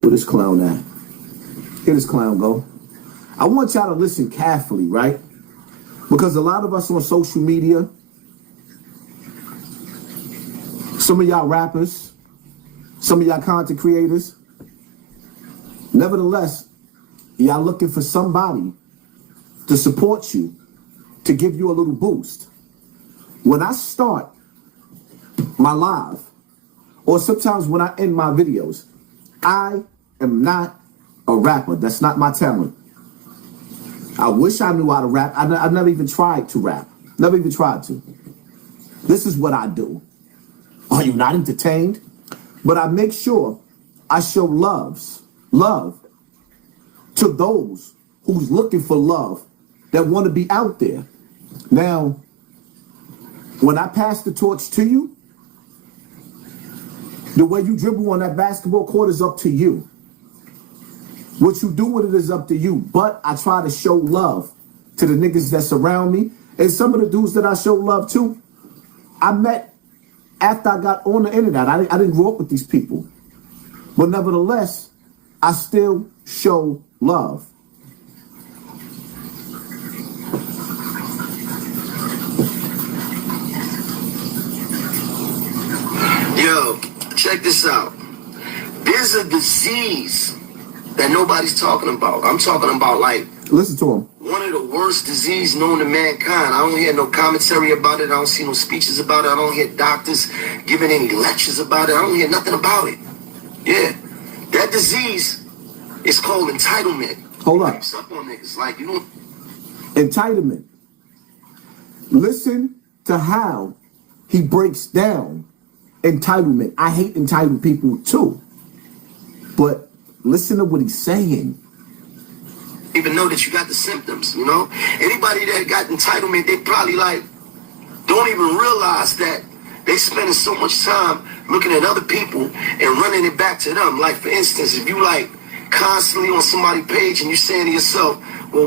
Where this clown at? Here this clown go. I want y'all to listen carefully, right? Because a lot of us on social media, some of y'all rappers, some of y'all content creators, nevertheless, y'all looking for somebody to support you, to give you a little boost. When I start my live, or sometimes when I end my videos, I am not a rapper. That's not my talent. I wish I knew how to rap. I never even tried to rap. Never even tried to. This is what I do. Are you not entertained? But I make sure I show love to those who's looking for love, that want to be out there. Now, when I pass the torch to you, the way you dribble on that basketball court is up to you. What you do with it is up to you. But I try to show love to the niggas that surround me. And some of the dudes that I show love to, I met after I got on the internet. I didn't grow up with these people. But nevertheless, I still show love. Yo, check this out. There's a disease that nobody's talking about. I'm talking about, like, listen to him. One of the worst diseases known to mankind. I don't hear no commentary about it. I don't see no speeches about it. I don't hear doctors giving any lectures about it. I don't hear nothing about it. Yeah. That disease is called entitlement. Hold up. Up on niggas. Like, you don't... Entitlement. Listen to how he breaks down entitlement. I hate entitled people too. But listen to what he's saying. Even know that you got the symptoms, you know? Anybody that got entitlement, they probably like don't even realize that they spending so much time looking at other people and running it back to them. Like, for instance, if you like constantly on somebody's page and you saying to yourself, well,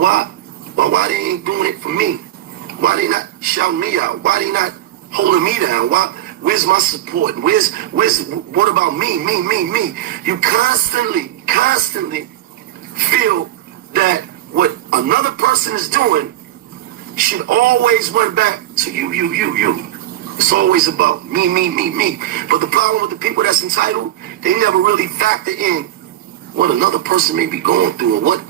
why they ain't doing it for me? Why they not shouting me out? Why they not holding me down? Where's my support? What about me? You constantly feel that what another person is doing should always run back to you. It's always about me. But the problem with the people that's entitled, they never really factor in what another person may be going through or what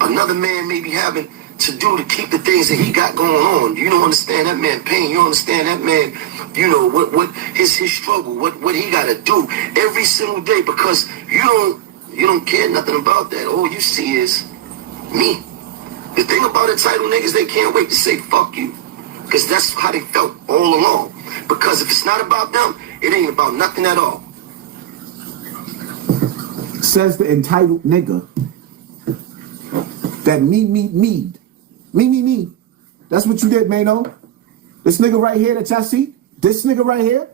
another man may be having to do to keep the things that he got going on. You don't understand that man pain. You don't understand that man, you know, what his struggle, what he got to do every single day, because you don't care nothing about that. All you see is me. The thing about entitled niggas, they can't wait to say fuck you, because that's how they felt all along. Because if it's not about them, it ain't about nothing at all. Says the entitled nigga that me. That's what you did, Mano. This nigga right here that y'all see, this nigga right here,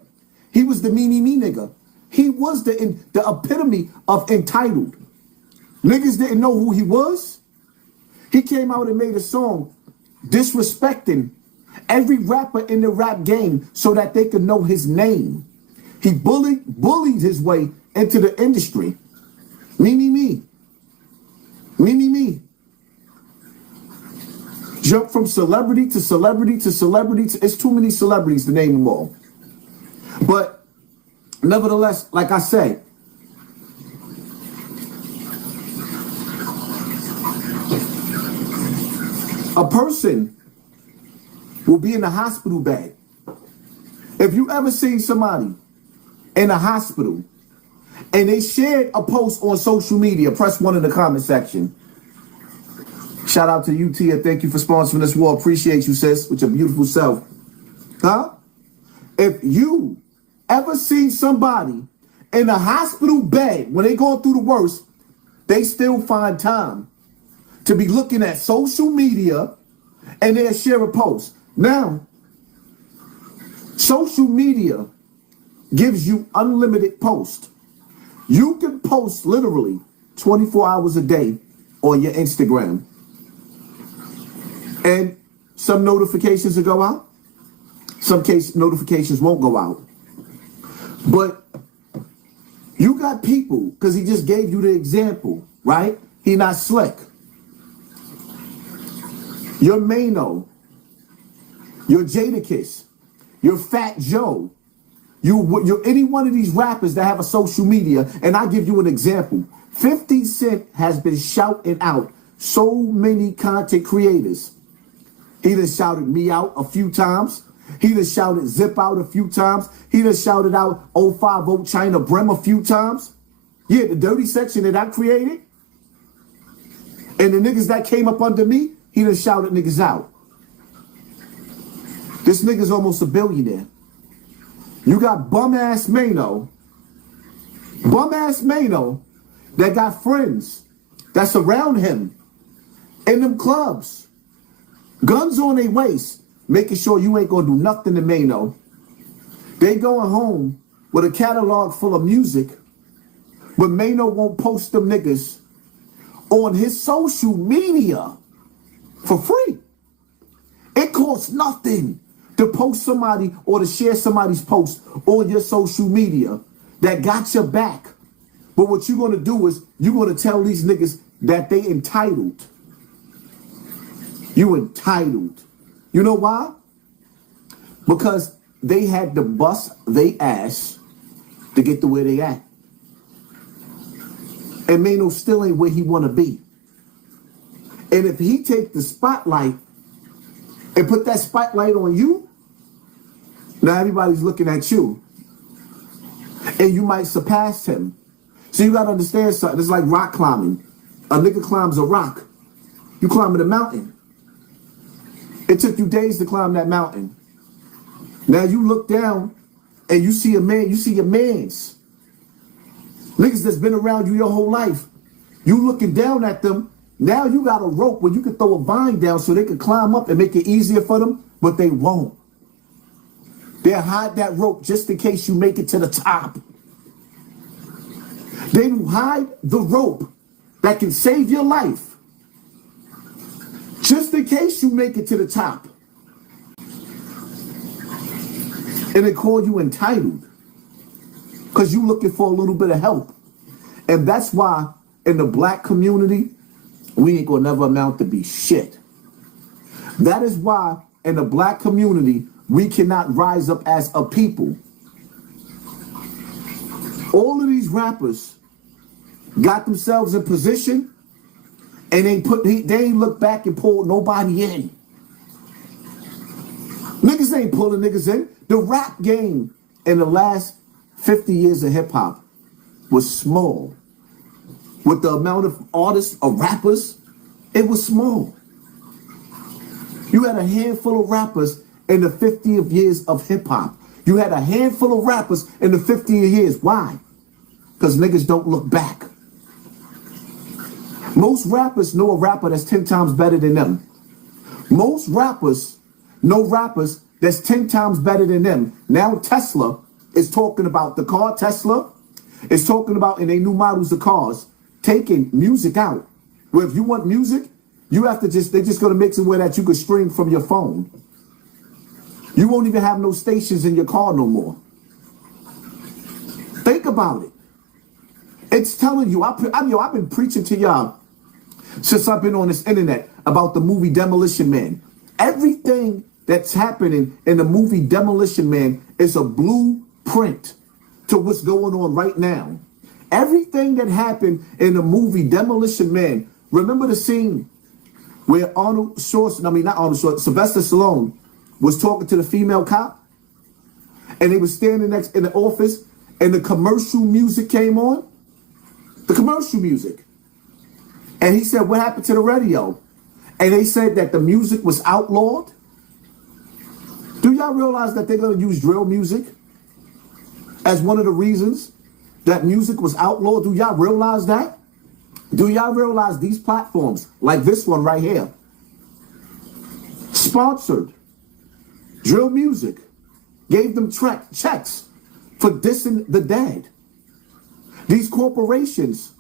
he was the me nigga. He was the epitome of entitled. Niggas didn't know who he was. He came out and made a song disrespecting every rapper in the rap game so that they could know his name. He bullied his way into the industry. Me. Jump from celebrity to celebrity to celebrity. It's too many celebrities to name them all. But nevertheless, like I said, a person will be in a hospital bed. If you ever seen somebody in a hospital and they shared a post on social media, press 1 in the comment section. Shout out to you, Tia. Thank you for sponsoring this war. Appreciate you, sis, with your beautiful self. Huh? If you ever seen somebody in a hospital bed when they going through the worst, they still find time to be looking at social media and they'll share a post. Now, social media gives you unlimited posts. You can post literally 24 hours a day on your Instagram. And some notifications will go out. Some case notifications won't go out. But You got people, because he just gave you the example, right? He not slick. Your Mano, your Jadakiss, your Fat Joe, you're any one of these rappers that have a social media, and I give you an example. 50 Cent has been shouting out so many content creators. He done shouted me out a few times. He done shouted Zip out a few times. He done shouted out 050 China Brim a few times. Yeah, the dirty section that I created. And the niggas that came up under me, he done shouted niggas out. This nigga's almost a billionaire. You got bum-ass Mano that got friends that surround him in them clubs. Guns on their waist, making sure you ain't gonna do nothing to Mano. They going home with a catalog full of music, but Mano won't post them niggas on his social media for free. It costs nothing to post somebody or to share somebody's post on your social media that got your back. But what you're gonna do is you're gonna tell these niggas that they entitled. You entitled. You know why? Because they had to bust they ass to get to where they at. And Mano still ain't where he wanna be. And if he take the spotlight and put that spotlight on you, now everybody's looking at you. And you might surpass him. So you gotta understand something. It's like rock climbing. A nigga climbs a rock. You climbing a mountain. It took you days to climb that mountain. Now you look down and you see a man, you see your mans. Niggas that's been around you your whole life. You looking down at them. Now you got a rope where you can throw a vine down so they can climb up and make it easier for them, but they won't. They'll hide that rope just in case you make it to the top. They will hide the rope that can save your life just in case you make it to the top. And they call you entitled because you looking for a little bit of help. And that's why in the black community, we ain't gonna never amount to be shit. That is why in the black community, we cannot rise up as a people. All of these rappers got themselves in position and they ain't look back and pull nobody in. Niggas ain't pulling niggas in. The rap game in the last 50 years of hip hop was small. With the amount of artists or rappers, it was small. You had a handful of rappers in the 50 years of hip hop. You had a handful of rappers in the 50 years. Why? Because niggas don't look back. Most rappers know a rapper that's 10 times better than them. Most rappers know rappers that's 10 times better than them. Now Tesla is talking about the car. Tesla is talking about in their new models of cars, taking music out. Where if you want music, you have to they're just gonna make it where that you could stream from your phone. You won't even have no stations in your car no more. Think about it. It's telling you, I've been preaching to y'all since I've been on this internet about the movie Demolition Man. Everything that's happening in the movie Demolition Man is a blueprint to what's going on right now. Everything that happened in the movie Demolition Man, remember the scene where Sylvester Stallone was talking to the female cop? And they were standing next in the office and the commercial music came on? The commercial music. And he said, what happened to the radio? And they said that the music was outlawed. Do y'all realize that they're going to use drill music as one of the reasons that music was outlawed? Do y'all realize that? Do y'all realize these platforms, like this one right here, sponsored drill music, gave them checks for dissing the dead. These corporations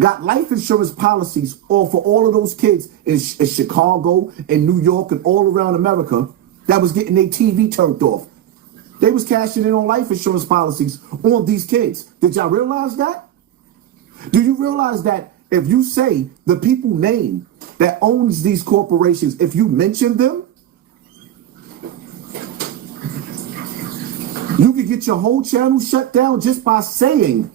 got life insurance policies for all of those kids in Chicago and New York and all around America that was getting their TV turned off. They was cashing in on life insurance policies on these kids. Did y'all realize that? Do you realize that if you say the people name that owns these corporations, if you mention them, you could get your whole channel shut down just by saying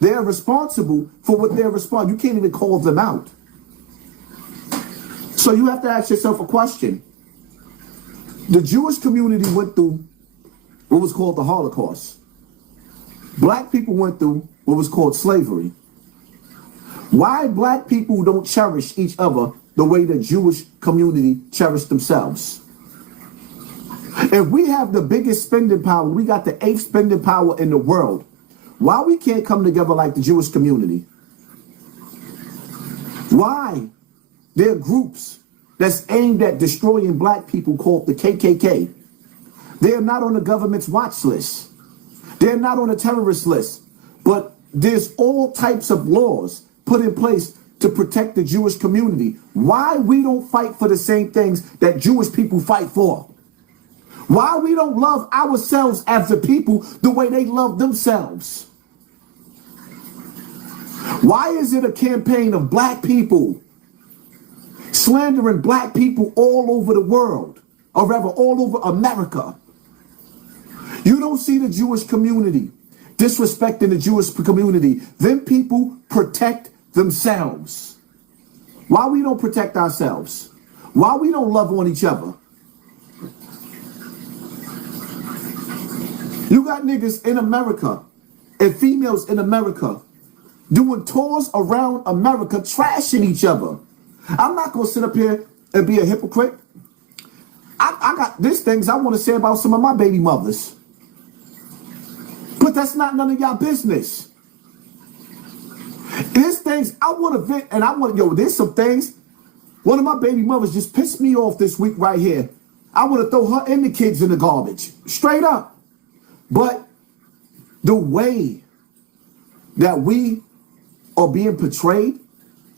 they're responsible for what they're responsible. You can't even call them out. So you have to ask yourself a question. The Jewish community went through what was called the Holocaust. Black people went through what was called slavery. Why black people don't cherish each other the way the Jewish community cherished themselves? If we have the biggest spending power, we got the 8th spending power in the world, why we can't come together like the Jewish community? Why there are groups that's aimed at destroying black people called the KKK? They're not on the government's watch list. They're not on a terrorist list. But there's all types of laws put in place to protect the Jewish community. Why we don't fight for the same things that Jewish people fight for? Why we don't love ourselves as a people the way they love themselves? Why is it a campaign of black people slandering black people all over the world, or rather all over America? You don't see the Jewish community disrespecting the Jewish community. Them people protect themselves. Why we don't protect ourselves? Why we don't love on each other? You got niggas in America and females in America doing tours around America trashing each other. I'm not going to sit up here and be a hypocrite. I got these things I want to say about some of my baby mothers. But that's not none of y'all business. There's things I want to vent, and I want to, there's some things. One of my baby mothers just pissed me off this week right here. I want to throw her and the kids in the garbage. Straight up. But the way that we are being portrayed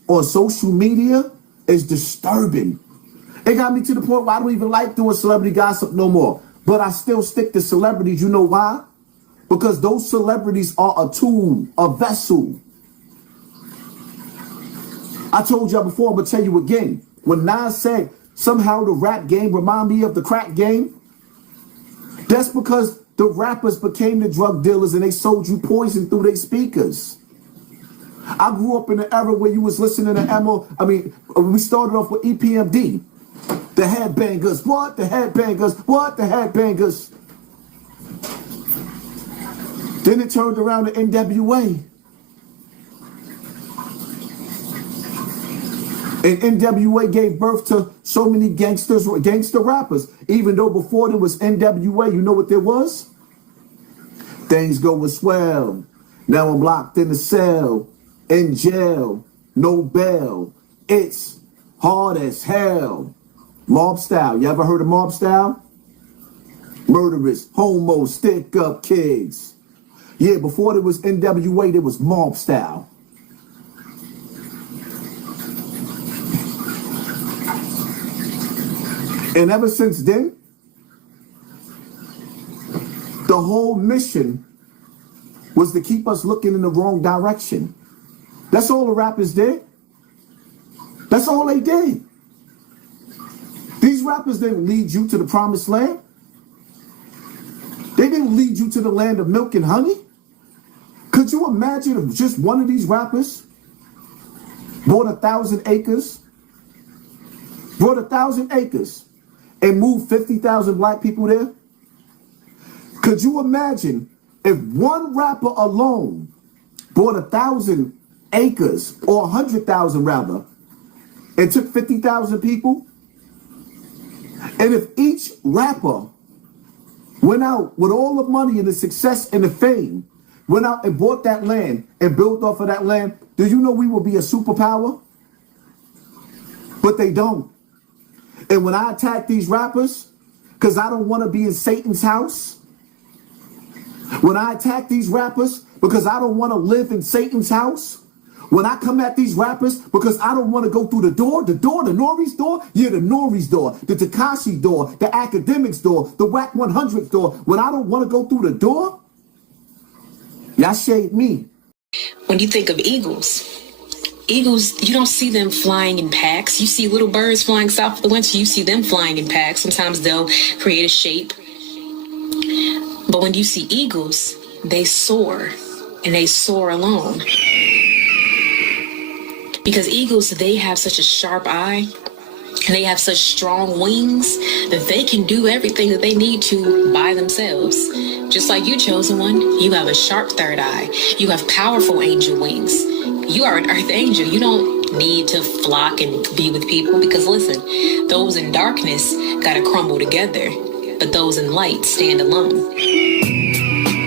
on social media is disturbing. It got me to the point where I don't even like doing celebrity gossip no more. But I still stick to celebrities. You know why? Because those celebrities are a tool, a vessel. I told y'all before, I'm going to tell you again. When Nas said, somehow the rap game remind me of the crack game, that's because the rappers became the drug dealers and they sold you poison through their speakers. I grew up in an era where you was listening to we started off with EPMD. The headbangers, what? The headbangers, what? The headbangers. Then it turned around to NWA. And NWA gave birth to so many gangster rappers. Even though before there was NWA, you know what there was? Things going swell. Now I'm locked in the cell, in jail, no bail. It's hard as hell. Mob style. You ever heard of mob style? Murderers, homos, stick up kids. Yeah, before there was NWA, there was mob style. And ever since then, the whole mission was to keep us looking in the wrong direction. That's all the rappers did. That's all they did. These rappers didn't lead you to the promised land. They didn't lead you to the land of milk and honey. Could you imagine if just one of these rappers bought 1,000 acres, and moved 50,000 black people there? Could you imagine if one rapper alone bought 1,000 acres, or 100,000 rather, and took 50,000 people? And if each rapper went out with all the money and the success and the fame, went out and bought that land and built off of that land, do you know we would be a superpower? But they don't. And when I attack these rappers, because I don't want to be in Satan's house, when I attack these rappers because I don't want to live in Satan's house, When I come at these rappers, because I don't want to go through the Nori's door, yeah, the Nori's door, the Tekashi door, the Academics door, the Whack 100 door. When I don't want to go through the door, y'all shade me. When you think of eagles, you don't see them flying in packs. You see little birds flying south of the winter. You see them flying in packs. Sometimes they'll create a shape. But when you see eagles, they soar, and they soar alone. Because eagles, they have such a sharp eye, and they have such strong wings that they can do everything that they need to by themselves. Just like you, chosen one, you have a sharp third eye. You have powerful angel wings. You are an earth angel. You don't need to flock and be with people because listen, those in darkness gotta crumble together, but those in light stand alone.